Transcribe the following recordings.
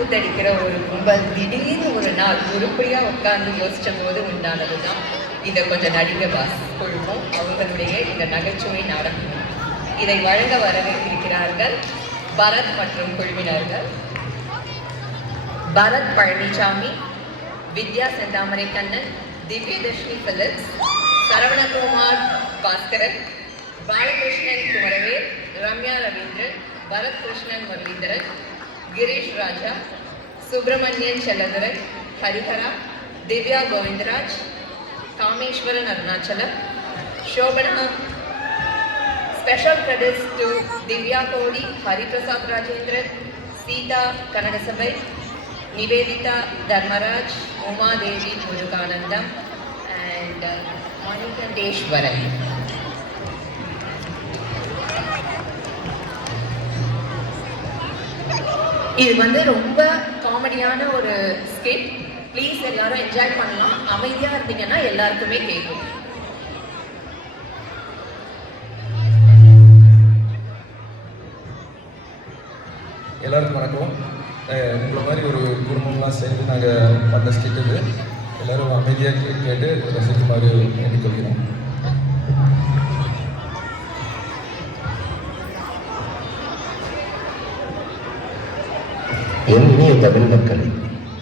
கூத்தடிக்கிற ஒரு கும்பல் திடீர்னு ஒரு நாள் உருப்படியாக உட்கார்ந்து யோசித்த போது உண்டானது தான் இதை கொஞ்சம் நடிக பாஸ் குழுவும் அவங்களுடைய இந்த நகைச்சுவை நாடகம். இதை வழங்க வரவேற்கிறார்கள் பரத் மற்றும் குழுவினர்கள். Bharath Palanisamy, Vidya Senthamarai Kannan, Divyadharshini Philips, Saravanakumar Baskaran, Balakrishnan Kumaravel, Ramya Ravindran, Bharath Krishnan Muralidharan, Girish Raja, Subramanian Chelladuran, Harihara, Divya Govindaraj, Kameswaran Arunachalam, Shobana. Special credits to Divya Kodi, Hari Prasad Rajendran, Sita Kanagasabai, Nivedita Dharmaraj, Uma Devi Muruganandam, and Manikanteshwaran. இது வந்து ரொம்ப காமெடியான ஒரு ஸ்கிட். ப்ளீஸ் எல்லாரும் என்ஜாய் பண்ணலாம். அமைதியாக இருந்தீங்கன்னா எல்லாருக்குமே கேட்கும். எல்லாருக்கும் வணக்கம். உங்களை மாதிரி ஒரு குடும்பம்லாம் சேர்ந்து நாங்கள் பண்ண ஸ்கிட் இது. எல்லோரும் அமைதியாக கேட்டு ரசிக்குமாறு எண்ணிக்கொள்கிறோம். என் இனிய தமிழ் மக்களை,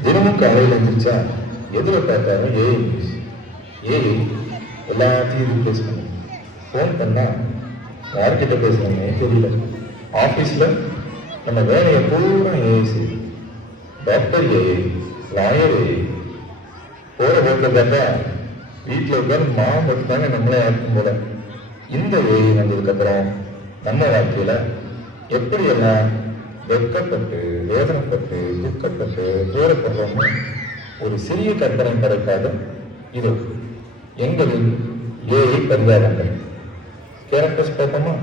தினமும் காலையில் இருந்துச்சா எதில் பார்த்தாலும் ஏஐ எல்லாத்தையும் ரீப்ளேஸ் பண்ணு. ஃபோன் பண்ணால் யார்கிட்ட பேசுகிறோமே தெரியல. ஆஃபீஸில் நம்ம வேலையை பூரா ஏஐ செய்யும். Doctor AI, lawyer AI. போகிற போக்கில் பார்த்தா வீட்டில் உட்காந்து மட்டும் தாங்க நம்மளே ஆக்கும் போல. இந்த ஏஐ வந்ததுக்கப்புறம் நம்ம வாழ்க்கையில் எப்படியெல்லாம் வெட்கப்பட்டு, வேதனைப்பட்டு, துக்கப்பட்டு போறப்படுறோம்னு ஒரு சிறிய கற்பனை படைக்காத இது எங்களின் ஏஐ பரிதாபங்கள். கேரக்டர்ஸ் பார்ப்போமா?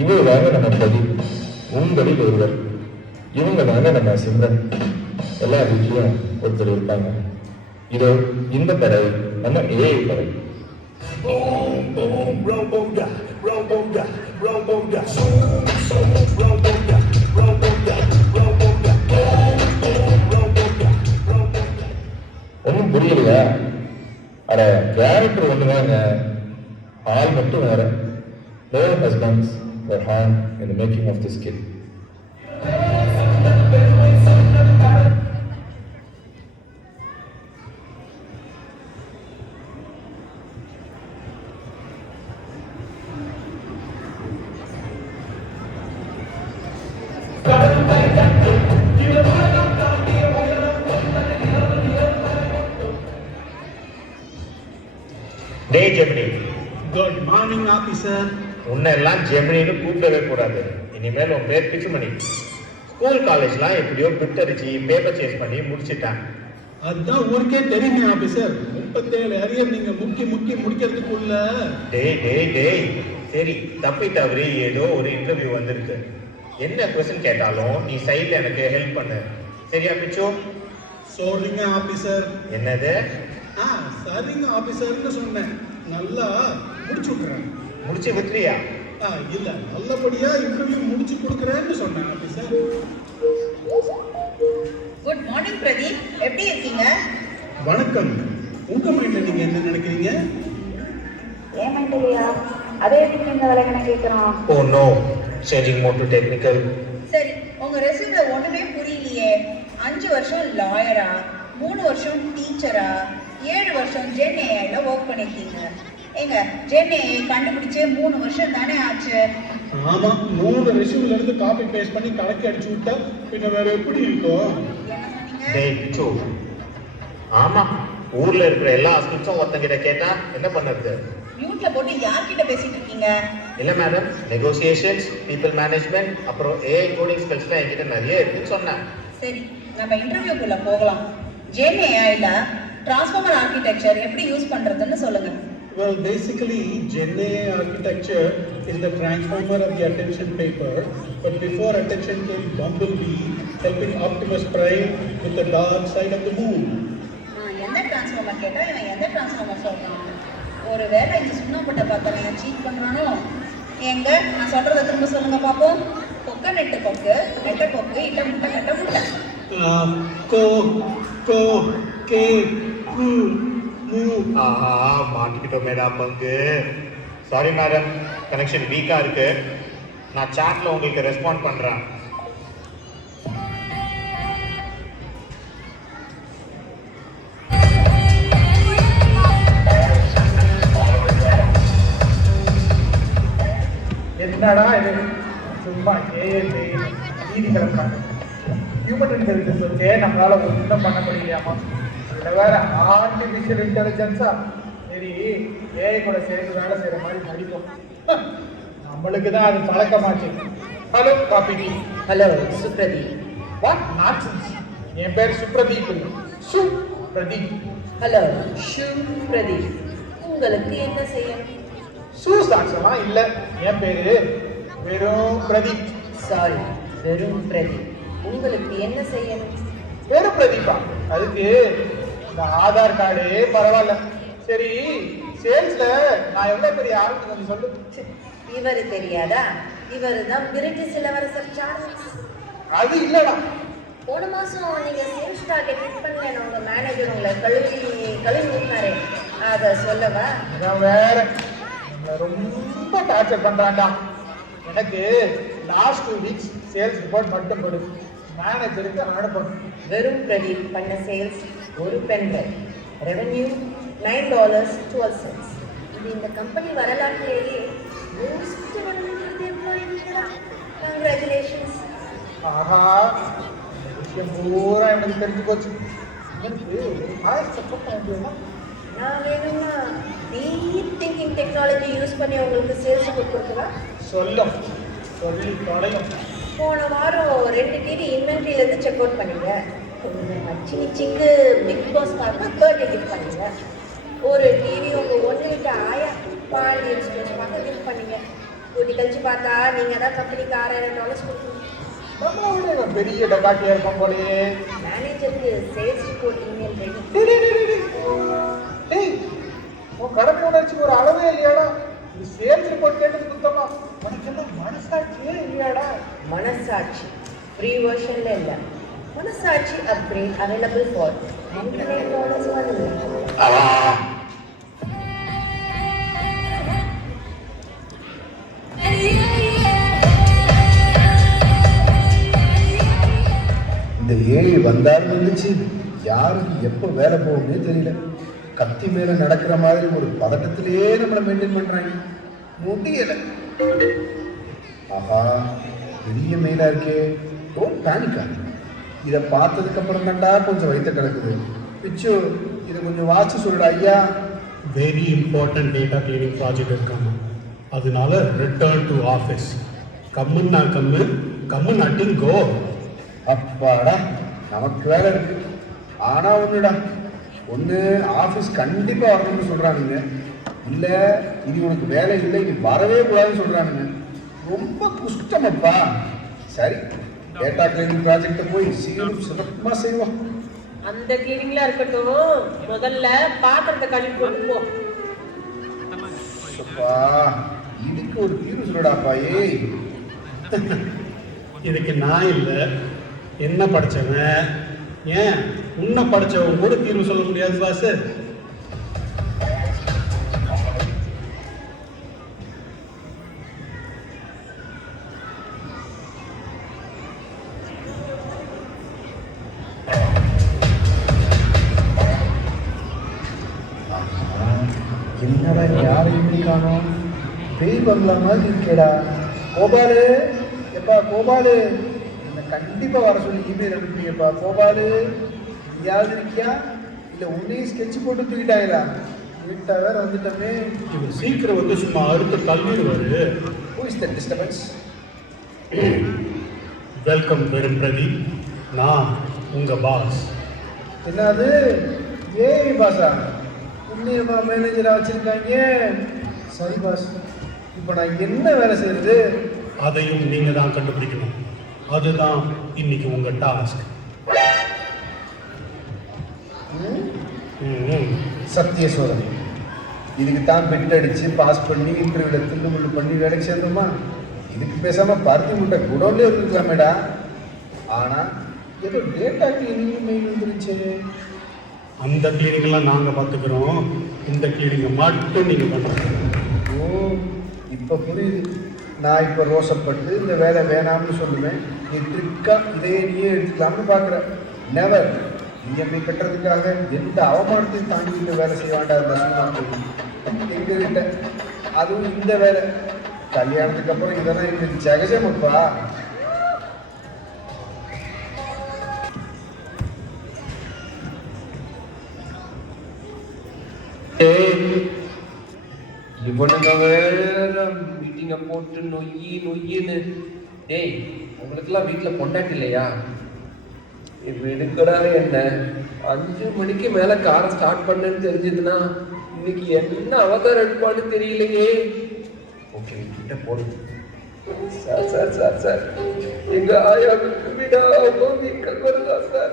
இவர் தாங்க நம்ம பிரதீப், உங்களில் ஒருவர். இவங்க தாங்க நம்ம சிம்ரன். எல்லா வீட்லையும் ஒருத்தர் இருப்பாங்க. இதோ இந்த படை நம்ம ஏஐ படை. ஒன்றும் புரியலையா? அட, கேரக்டர் ஒண்ணுதாங்க, ஆள் மட்டும் வேற. No husbands were harmed in the making of this kid. Day Gemini. Good morning officer. உன்னெல்லாம் ஜெமினின்னு கூப்பிடவே கூடாது. இனிமேல் உன் பேர் பிச்சுமணி. ஸ்கூல் காலேஜ்லாம் எப்படியோ பிட் அடிச்சு பேப்பர் சேஸ் பண்ணி முடிச்சுட்டான். அதுதான் ஊருக்கே தெரியுமே ஆபீசர். 37 அரியர் நீங்க முக்கி முடிக்கிறதுக்குள்ள. டேய் சரி, தப்பி தவறி ஏதோ ஒரு இன்டர்வியூ வந்திருக்கு. என்ன கொஸ்டின் கேட்டாலும் நீ சைடில் எனக்கு ஹெல்ப் பண்ணு. சரியா பிச்சு? சொல்றீங்க ஆபீசர். என்னது? சரிங்க ஆபீசர்னு சொன்னேன். நல்லா முடிச்சு விட்டுறேன். முடிச்சு விட்டுறியா? இல்ல, நல்லபடியா இன்டர்வியூ முடிச்சு கொடுக்குறேன்னு சொன்னேன் ஆபீசர். குட் மார்னிங் பிரதீப், எப்படி இருக்கீங்க? வணக்கம். உங்க மைண்ட்ல நீங்க என்ன நினைக்கிறீங்க? ஏன் மைண்ட்லையா? அதே எதுக்கு இந்த வேலைகளை கேட்கிறோம்? Oh no, changing mode to technical. சரி, உங்க ரெஸ்யூம்ல ஒண்ணுமே புரியலையே. 5 வருஷம் லாயரா, 3 வருஷம் டீச்சரா, 7 வருஷம் ஜென் ஏஐல ஒர்க் பண்ணிருக்கீங்க. ஏங்க, ஜென் ஏஐ கண்டுபிடிச்சே 3 வருஷம் தானே ஆச்சு. ஆமா, 3 ரெஸ்யூம்ல இருந்து காப்பி பேஸ்ட் பண்ணி கலக்கி அடிச்சு விட்டா பின்ன வேற எப்படி இருக்கும்? டேய் பிச்சு, ஆமா, ஊர்ல இருக்கிற எல்லா ஸ்கில்ஸும் ஒருத்தங்கிட்ட கேட்டா என்ன பண்ணுறது? மியூட்ல போட்டு யார்கிட்ட பேசிட்டு இருக்கீங்க? இல்ல மேடம், நெகோசியேஷன்ஸ், பீப்புள் மேனேஜ்மெண்ட், அப்புறம் ஏஐ கோடிங் ஸ்கில்ஸ்லாம் என்கிட்ட நிறைய இருக்குன்னு சொன்னேன். சரி, நம்ம இன்டர்வியூக்குள்ள போகலாம். ஜென் ஏஐல டிரான்ஸ்ஃபார்மர் ஆர்கிடெக்சர் எப்படி யூஸ் பண்றதுன்னு சொல்லுங்க. Well, basically, Gen AI architecture is the transformer of the attention paper, but before attention came Bumblebee, helping Optimus Prime with the dark side of the moon. எந்த transformer கேட்டா இவன் எந்த transformer சொல்றான்? ஒருவேளை இந்த சுண்ணாம்பட்டை பார்த்தவன் சீட் பண்றானோ? எங்க நான் சொல்றதை திரும்ப சொல்லுங்க பாப்போம். கொக்க நெட்டு கொக்கு, நெட்ட கொக்கு, இட்ட முட்டை கட்ட முட்டை. கோ கோ கே கு மு. ஆஹா, மாட்டிக்கிட்டோம் மேடம் பங்கு. சாரி மேடம், கனெக்ஷன் வீக்காக இருக்கு. நான் சாட்ல உங்களுக்கு ரெஸ்பாண்ட் பண்ணுறேன். என்னடா இது சும்மா நீதி கிளம்புறாங்க. ஹியூமன் இன்டெலிஜென்ஸ் வச்சே நம்மளால ஒன்றும் பண்ண முடியலையாமா. இதில் வேற ஆர்டிஃபிஷியல் இன்டெலிஜென்ஸா சரி ஏஐ கூட சேர்ந்து வேலை செய்கிற மாதிரி நடிக்கும். நம்மளுக்கு தான் அது பழக்கமாச்சு. Hello coffee tea. Hello Subradeep. What nonsense. என் பேர் சுப்ரதீப் இல்லை, சுப்ரதீப். Hello shoe Pradeep. உங்களுக்கு என்ன செய்யணும்? சூசாக்ஸெல்லாம் இல்லை, என் பேரு வெறும் பிரதீப். சாரி, வெறும் பிரதீப். உங்களுக்கு என்ன செய்யணும்? வெறும் பிரதீபா? அதுக்கு இந்த ஆதார் கார்டு பரவாயில்ல. சரி, சேல்ஸ்ல நான் எவ்வளவு பெரிய ஆளுன்னு கொஞ்சம் சொல்லு. இவரு தெரியாதா? இவரு தான் பிரிட்டிஷ் இளவரசர் சார்ல்ஸ். அது இல்லடா. போன மாசம் நீங்க சேல்ஸ் டார்கெட் ஹிட் பண்ணல, உங்க மேனேஜர் உங்களை கழுவி ஊட்டினாரு. அத சொல்லவா? அதான் வேற நம்மளை ரொம்ப டார்ச்சர் பண்றான்டா. எனக்கு லாஸ்ட் 2 வீக்ஸ் சேல்ஸ் ரிப்போர்ட் மட்டும் கொடு, மேனேஜருக்கு அனுப்பணும். வெறும் பிரதீப் பண்ண சேல்ஸ் ஒரு பென்ட்ரைவ், ரெவென்யூ $9.12. இது இந்த கம்பெனி வரலாற்றிலேயே மோஸ்ட் கங்க்ராச்சுலேஷன்ஸ். ஆஹா, இந்த விஷயம் பூரா எனக்கு தெரிஞ்சு போச்சு. எனக்கு ஒரு வாய்ஸ் சப்போர்ட் பண்ண முடியுமா? நான் வேணும்னா டீப் திங்கிங் டெக்னாலஜி யூஸ் பண்ணி உங்களுக்கு சேல்ஸ் கொடுக்குறா. சொல்லும், சொல்லி தொலையும். போன வாரம் 2 டிவி இன்வென்ட்ரியிலேருந்து செக் அவுட் பண்ணீங்க. மச்சினி சிக்கு பிக் பாஸ் பார்க்க 30 கிஃப்ட் பண்ணீங்க. ஒரு டிவி உங்கள் ஒன்று விட்ட ஆயா பாலியல் ஸ்டோர்ஸ் பார்க்க கிஃப்ட் பண்ணீங்க. கூட்டி கழிச்சு பார்த்தா நீங்கள் தான் கம்பெனிக்கு $6000 கொடுக்கணும். நம்மளை விட இவன் பெரிய டக்காட்டியா இருப்பான் போலயே. மேனேஜருக்கு சேல்ஸ் ரிப்போர்ட் இமெயில் ரெடி. டேய், உன் கடமை உணர்ச்சிக்கு ஒரு அளவே இல்லையாடா? இது சேல்ஸ் ரிப்போர்ட் கேட்டது குத்தமா? உனக்கு என்ன மனசாட்சியே இல்லையாடா? மனசாட்சி ஃப்ரீ வெர்ஷனில் இல்லை, மனசாட்சி அப்கிரேட் அவைலபிள் ஃபார் $99 வந்து. இந்த ஏஐ வந்தாலும் இருந்துச்சு, யாருக்கு எப்போ வேலை போகும்னே தெரியல. கத்தி மேலே நடக்கிற மாதிரி ஒரு பதட்டத்திலேயே நம்மளை மெயின்டைன் பண்ணுறாங்க. முடியலை. ஆஹா, பெரிய மெயிலாக இருக்கே. டோன்ட் பேனிக்கா. இதை பார்த்ததுக்கப்புறம் தான்டா கொஞ்சம் வயிற்ற கிடக்குது. பிச்சு, இதை கொஞ்சம் வாட்சி சொல்லுடா ஐயா. Very important data cleaning project இருக்காங்க, அதனால ரிட்டர்ன் டு ஆஃபீஸ். கம்முன்னா கம்மு, கம்மு நாட்டிங் கோ. அப்பாடா, நமக்கு வேலை இருக்கு. ஆனால் ஒன்றுடா, ஒன்று ஆஃபீஸ் கண்டிப்பாக வரணும்னு சொல்கிறானுங்க, இல்லை இது உனக்கு வேலை இல்லை, இது வரவே கூடாதுன்னு சொல்கிறானுங்க. ரொம்ப குஷ்டமப்பா. சரி, டேட்டா கிளீனிங் ப்ராஜெக்டை போய் சீரும் சிறப்பாக செய்வோம். அந்த கிளீனிங்ல இருக்கட்டும், முதல்ல பாத்திரத்தை கழுவி போட்டு போ. அப்பா, இதுக்கு ஒரு தீர்வு சொல்லடாப்பா. ஏய், இதுக்கு நான் இல்லை, என்ன படித்தவன், ஏன் உன்னை படித்தவன் கூட தீர்வு சொல்ல முடியாது பாசு. என்னடா யாரையுமே காணோம். பேய் பங்களா மாதிரி இருக்கேடா. கோபாலு, எப்பா கோபாலு, என்னை கண்டிப்பாக வர சொல்லி இமெயில் அனுப்பிங்கப்பா. கோபாலு, யாவது இருக்கியா? இல்லை உன்னையும் ஸ்கெட்ச் போட்டு தூக்கிட்டாங்களா? வீட்டா வேற வந்துட்டோமே. இவர் சீக்கிரம் வந்து சும்மா அறுத்து தள்ளிடுவாரு. Who is that disturbance? Welcome வெறும் பிரதீப், நான் உங்கள் பாஸ். என்னது ஏய் பாஸா? உன்னையம்மா மேனேஜராக வச்சுருக்காங்க. சரி பாஸ், இப்போ நான் என்ன வேலை செய்யறது? அதையும் நீங்கள் தான் கண்டுபிடிக்கணும். அதுதான் இன்னைக்கு உங்கள் டாஸ்க். சத்திய சோதனை. இதுக்கு தான் பெட் அடித்து பாஸ் பண்ணி இன்டர்வியூவில் தில்லுமுள்ளு பண்ணி வேலைக்கு சேர்ந்தோமா? இதுக்கு பேசாமல் பருத்தி முட்டை குடோன்லேயே இருந்துக்கலாமேடா. ஆனால் ஏதோ டேட்டா கிளீனிங் மெயில் வந்துருச்சு. அந்த கிளீனிங்லாம் நாங்கள் பார்த்துக்கிறோம், இந்த கிளீனிங்கை மட்டும் நீங்கள் பண்ணுறீங்க. ஓ, இப்போ புரியுது. நான் இப்போ ரோசப்பட்டு இந்த வேலை வேணாம்னு சொல்லுவேன், நீ ட்ரிக்காக இதையே நீயே எடுத்துக்கலாம்னு பார்க்குற. நெவர். இஎம்ஐ கட்டுறதுக்காக எந்த அவமானத்தையும் தாண்டிக்கிட்டு வேலை செய்ய வேண்டாம். எங்ககிட்ட அதுவும் இந்த வேலை கல்யாணத்துக்கு அப்புறம் இதெல்லாம் எங்களுக்கு ஜெகஜமப்பா. இவனுங்க வேற மீட்டிங்கை போட்டு நொய்யின்னு. டேய், உங்களுக்கெல்லாம் வீட்டில் பொண்டாட்டி இல்லையா? விடுக்கடா என்ன 5 மணிக்கு மேலே காரை ஸ்டார்ட் பண்ணேன்னு தெரிஞ்சதுன்னா இன்னைக்கு என்ன அவதாரம் எடுப்பான்னு தெரியலையே. ஓகே, கிட்ட போடு. சார் சார் சார் சார், எங்க ஆயாவுக்கு விடாம வீக்கம் வருதா சார்?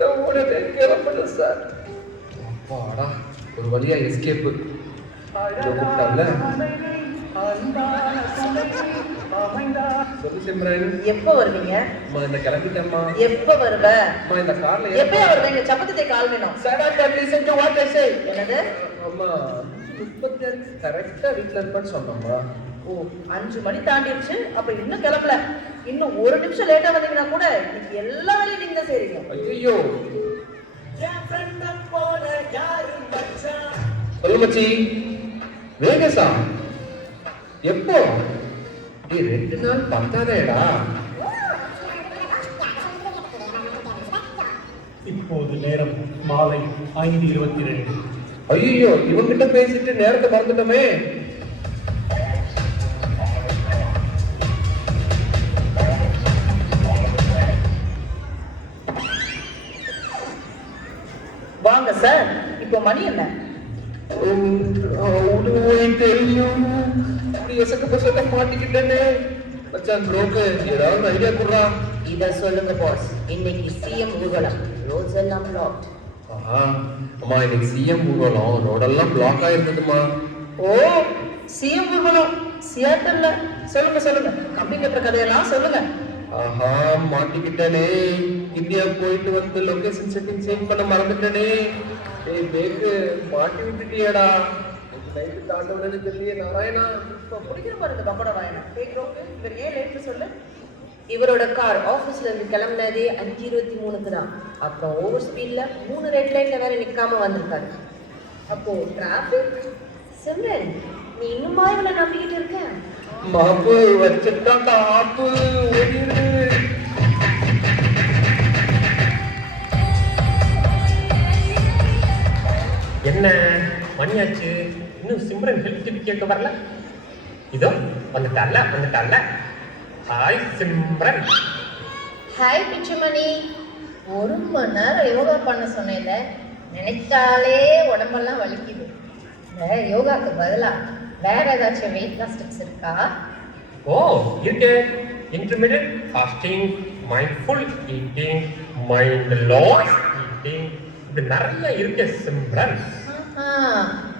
நான் உடனே கிளம்பணும் சார். அப்பாடா, ஒரு வழியா எஸ்கேப்பு. கூப்பிட்டாங்கல்ல. சொல்லு சிம்ரன். எப்போ வருவீங்க? அம்மா இந்த கிளம்பிட்டேம்மா. எப்போ வருவ? அம்மா இந்த கார்ல எப்போ வருவ? இந்த சப்பத்தை கால் வேணும். Sir I can listen to what I say. என்னது? அம்மா 36 கரெக்டா வீட்ல இருப்பேன்னு சொன்னம்மா. ஓ, 5 மணி தாண்டிடுச்சு. அப்ப இன்னும் கிளம்பல. இன்னும் 1 நிமிஷம் லேட்டா வந்தீங்கன்னா கூட இன்னைக்கு எல்லா வேலையும் நீங்க தான் செய்றீங்க. ஐயோ, சொல்லு மச்சி. வேகஸா எப்போ? 2 நாள் பத்தாதேடா. இப்போது நேரம் மாலை 5:22. ஐயோ, இவங்கிட்ட பேசிட்டு நேரத்தை மறந்துட்டோமே. வாங்க சார். இப்போ மணி என்ன? மாட்டிக்கிட்டேன்னு மச்சான் ப்ரோக்கு ஏதாவது ஐடியா கொடுறா. இத சொல்லுங்க பாஸ். இன்னைக்கு சிஎம் ஊர்வலம், ரோட்ஸ் எல்லாம் பிளாக்ட். அம்மா இன்னைக்கு சிஎம் ஊர்வலம், ரோடெல்லாம் பிளாக் ஆயிருந்ததுமா. ஓ, சிஎம் ஊர்வலம் சியாட்டல்ல. சொல்லுங்க சொல்லுங்க, கம்பி கட்டுற கதையெல்லாம் சொல்லுங்க. ஆஹா, மாட்டிக்கிட்டேனே. இந்தியா போயிட்டு வந்து லொகேஷன் செட்டிங் சேஞ்ச் பண்ண மறந்துட்டேனே. ஏய் பேக்கு, மாட்டி விட்டுட்டியடா. நைட்டு தாண்டவனு தெரியலையே நாராயணா. இப்போ பிடிக்கிற பாருங்க பப்பட வாயனா. கேக்குறோங்க, இவர் ஏன் லேட்னு சொல்லு. இவரோட கார் ஆஃபீஸ்ல இருந்து கிளம்புனதே 5:23 தான். அப்புறம் ஓவர் ஸ்பீட்ல 3 ரெட் லைட்ல வேற நிக்காம வந்திருக்காரு. அப்போ டிராஃபிக். சிம்ரன், நீ இன்னுமா இவளை நம்பிக்கிட்டு இருக்க? மாப்பு வச்சுட்டா காப்பு ஓடிரு. என்ன மணியாச்சு, இன்னும் சிம்ரன் ஹெல்ப் டிப் கேட்க வரல? இதோ வந்துட்டால. ஹாய் சிம்ரன். ஹாய் பிச்சுமணி. 1 மணி நேரம் யோகா பண்ண சொன்னேன்ல, நினைச்சாலே உடம்பெல்லாம் வலிக்குது. இந்த யோகாக்கு பதிலா வேற ஏதாச்சும் வெயிட் லாஸ் டிப்ஸ் இருக்கா? ஓ, இருக்கு. Intermediate fasting, mindful eating, mind loss eating, இது நிறைய இருக்கு சிம்ரன்.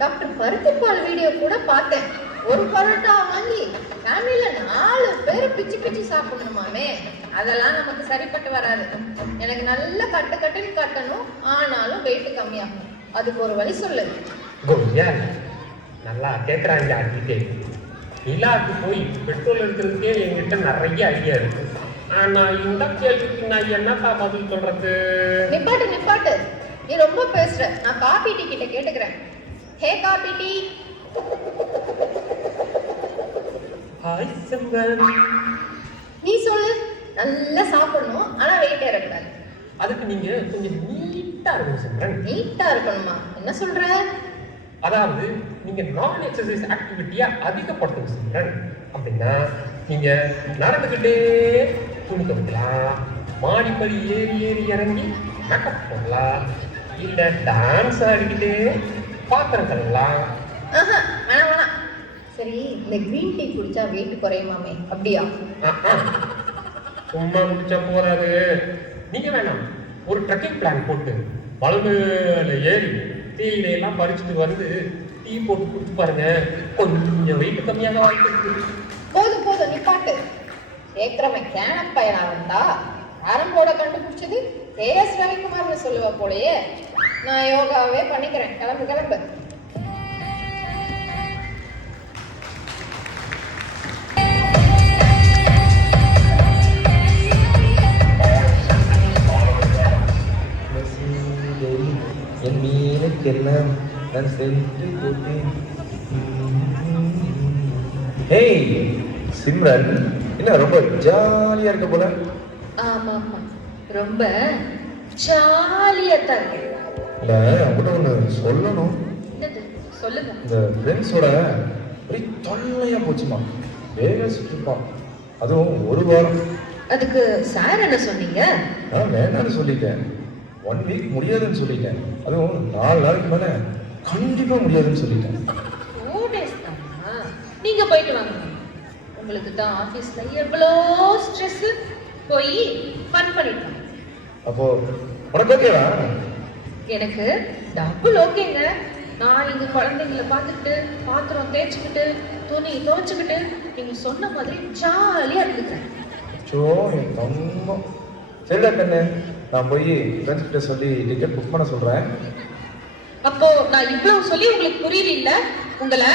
டாக்டர் பருத்திப்பால் வீடியோ கூட பார்த்தேன். ஒரு பரோட்டா வாங்கி ஃபேமிலியில 4 பேர் பிச்சு சாப்பிடணுமாமே. அதெல்லாம் நமக்கு சரிப்பட்டு வராது. எனக்கு நல்ல கட்டுன்னு கட்டணும், ஆனாலும் வெயிட் கம்மியாகும். அதுக்கு ஒரு வழி சொல்லு. கோவியா, நல்லா கேட்குறாங்க. ஆகிட்டே நிலாவுக்கு போய் பெட்ரோல் எடுக்கிறதுக்கே என்கிட்ட நிறைய ஐடியா இருக்கு. ஆனா இந்த கேள்விக்கு நான் என்னப்பா பதில் சொல்றது? நிப்பாட்டு. நீ ரொம்ப பேசுற. நான் காபி டீ கிட்ட கேட்டுக்கிறேன். ஹே காபி டீ. ஹாய் சிம்ரன். நீ சொல்லு. நல்லா சாப்பிடணும், ஆனா வெயிட் ஏறக்கூடாது. அதுக்கு நீங்க கொஞ்சம் நீட்டா இருக்கணும் சிம்ரன். நீட்டா இருக்கணுமா? என்ன சொல்ற? அதாவது நீங்க நான் எக்ஸசைஸ் ஆக்டிவிட்டியா அதிகப்படுத்தணும் சிம்ரன். அப்படின்னா நீங்க நடந்துக்கிட்டே துணி துவைக்கலாம், மாடிப்படி ஏறி இறங்கி மேக்கப் போடலாம், இல்ல டான்ஸ் ஆடிக்கிட்டே பாத்திரம் கழுவலாம். வேணாம். சரி, இந்த கிரீன் டீ குடிச்சா வெயிட் குறையுமாமே, அப்படியா? சும்மா குடிச்சா போறாது. நீங்க வேணாம், ஒரு ட்ரெக்கிங் பிளான் போட்டு மலைமேல ஏறி தேயிலையெல்லாம் பறிச்சுட்டு வந்து டீ போட்டு குடிச்சு பாருங்க, கொஞ்சம் வெயிட் கம்மியாக வாய்ப்பு இருக்கு. போதும் நிப்பாட்டு. கேட்கிறவன் கேன பையனா இருந்தா கேரம் போர்டை கண்டுபிடிச்சது ஏஎஸ் ரவிக்குமார்னு சொல்லுவா போலயே. நான் யோகாவே பண்ணிக்கிறேன். கிளம்பு கிளம்பு. என் மீனுக்கெல்லாம் நான் சென்று போட்டேன். ஹேய் சிம்ரன், என்ன ரொம்ப ஜாலியா இருக்க போல? ஆமா ஆமா, ரொம்ப ஜாலியா தான் இருக்கு. இல்ல அவங்கள்ட்ட ஒன்று சொல்லணும். என்னது சொல்லுங்க. இந்த ஃப்ரெண்ட்ஸோட ஒரே தொல்லையா போச்சுமா. வேக சுற்றிப்பான், அதுவும் ஒரு வாரம். அதுக்கு சார் என்ன சொன்னீங்க? நான் வேண்டாம்னு சொல்லிட்டேன். 1 வீக் முடியாதுன்னு சொல்லிட்டேன். அதுவும் 4 நாளைக்கு மேலே கண்டிப்பாக முடியாதுன்னு சொல்லிட்டேன். 4 days தானா? நீங்க போயிட்டு வாங்க. உங்களுக்கு தான் ஆஃபீஸ்ல எவ்வளோ ஸ்ட்ரெஸ், போய் ஃபன் பண்ணிட்டு வாங்க. அப்போ உனக்கு ஓகேவா? எனக்கு டபுள் ஓகேங்க. நான் இங்க குழந்தைங்களை பார்த்துக்கிட்டு, பாத்திரம் தேய்ச்சிக்கிட்டு, துணி துவைச்சுக்கிட்டு, நீங்க சொன்ன மாதிரி ஜாலியா இருந்துக்கிறேன். சோ என் தங்கம். சரிடா கண்ணு, நான் போய் ஃப்ரெண்ட்ஸ் கிட்ட சொல்லி டிக்கெட் புக் பண்ண சொல்கிறேன். அப்போ நான் இவ்வளவு சொல்லி உங்களுக்கு புரியல இல்ல? உங்களை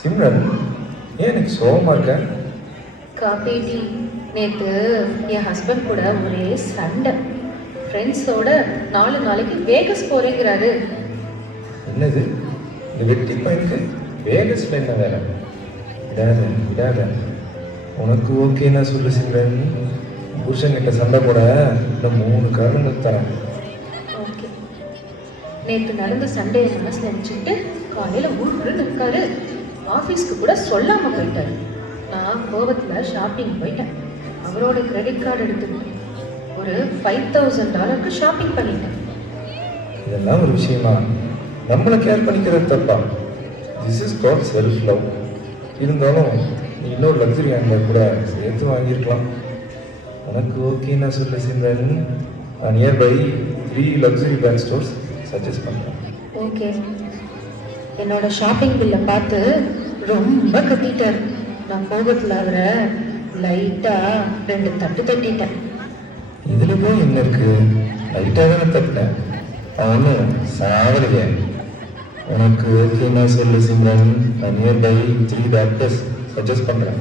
சிம்ரன், ஏன் எனக்கு சோகமா இருக்க? Coffee tea. நேத்து என் ஹஸ்பண்ட் கூட ஒரே சண்டை. ஃப்ரெண்ட்ஸோட 4 நாளைக்கு வேகஸ் போறேங்கிறாரு. என்னது இந்த வெட்டி பையனுக்கு வேகஸ்ல என்ன வேலை? விடாத விடாத. உனக்கு ஓகேன்னா சொல்லு சிம்ரன். புருஷன்கிட்ட சண்டை போட இந்த 3 காரணங்கள் தரேன். ஓகே. நேத்து நடந்த சண்டையை மனசுல வச்சுக்கிட்டு காலையில ஊருக்குள்ள இருக்காரு. ஆஃபீஸ்க்கு கூட சொல்லாம போயிட்டாரு. நான் கோவத்துல ஷாப்பிங் போயிட்டேன். அவரோட கிரெடிட் கார்டு எடுத்துக்கிட்டேன். ஒரு $5,000 ஷாப்பிங் பண்ணிட்டேன். இதெல்லாம் ஒரு விஷயமா? நம்மளை கேர் பண்ணிக்கிறது தப்பா? This is called self love. இருந்தாலும் நீ இன்னொரு லக்ஸரி ஹேண்ட்பேக் கூட சேர்த்து வாங்கியிருக்கலாம். உனக்கு ஓகேன்னா சொல்லு Simran. Nearby 3 luxury bag stores suggest பண்ணுறேன். ஓகே. என்னோட ஷாப்பிங் பில்லை பார்த்து ரொம்ப கத்திட்டார். நான் கோபத்தில் அவரை லைட்டாக 2 தட்டு தட்டிட்டேன். இதில் போய் என்ன இருக்கு? லைட்டாக தானே தட்டினேன். அவனும் சாவலையே. உனக்கு ஓகேன்னா சொல்லு சிம்ரன். நான் நியர்பை 3 டாக்டர்ஸ் சஜஸ்ட் பண்ணுறேன்.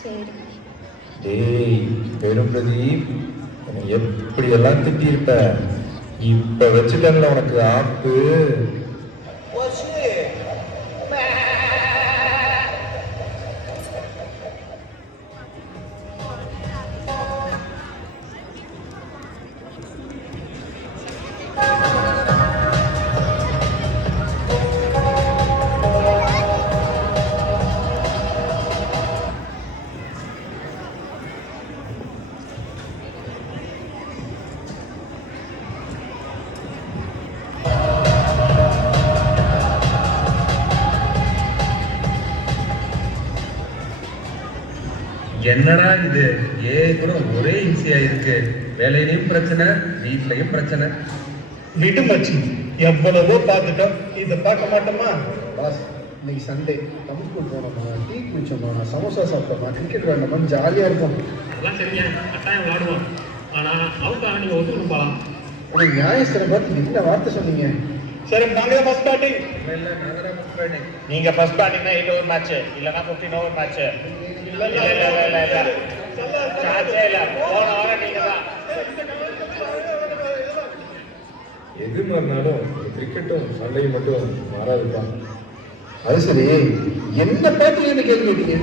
சரி. டேய் பெரும் பிரதீப், என்னை எப்படியெல்லாம் திட்டியிருப்ப. இப்போ வச்சுட்டேன்ல உனக்கு ஆப்பு. என்னடா இது, கூட ஒரே ஈஸியா இருக்கு. வேலையிலையும் பிரச்சனை, வீட்லயும் பிரச்சனை. விடு மச்சி, எவ்வளவோ பார்த்துட்டோம், இதை பார்க்க மாட்டோமா? பாஸ், இன்னைக்கு சண்டே, தமிழ்ஸ்கூல் போனோமா, டீ குடிச்சோமா, சமோசா சாப்பிட்டோமா, கிரிக்கெட் விளையாண்டோமா, ஜாலியாக இருக்கும். அதெல்லாம் சரிங்க, கட்டாயம் விளையாடுவோம். ஆனால் அவுட்டா நீங்கள் ஒத்துக்கிட்டு போகலாம். உங்களுக்கு நியாயஸ்தரை பார்த்து என்ன வார்த்தை சொன்னீங்க? சரி, நாங்க ஃபர்ஸ்ட் பேட்டிங். இல்ல நாங்க ஃபர்ஸ்ட் பேட்டிங். நீங்க ஃபர்ஸ்ட் பேட்டிங்னா 8 ஓவர் மேட்ச், இல்லைன்னா 15 ஓவர் மேட்ச். இல்ல சான்ஸே இல்ல. போன வாரம் நீங்க தான். எது மாறினாலும் கிரிக்கெட்டும் சண்டையும் மட்டும் மாறாதுதான். அது சரி, என்ன பார்த்து என்ன கேள்வி கேட்டீங்க?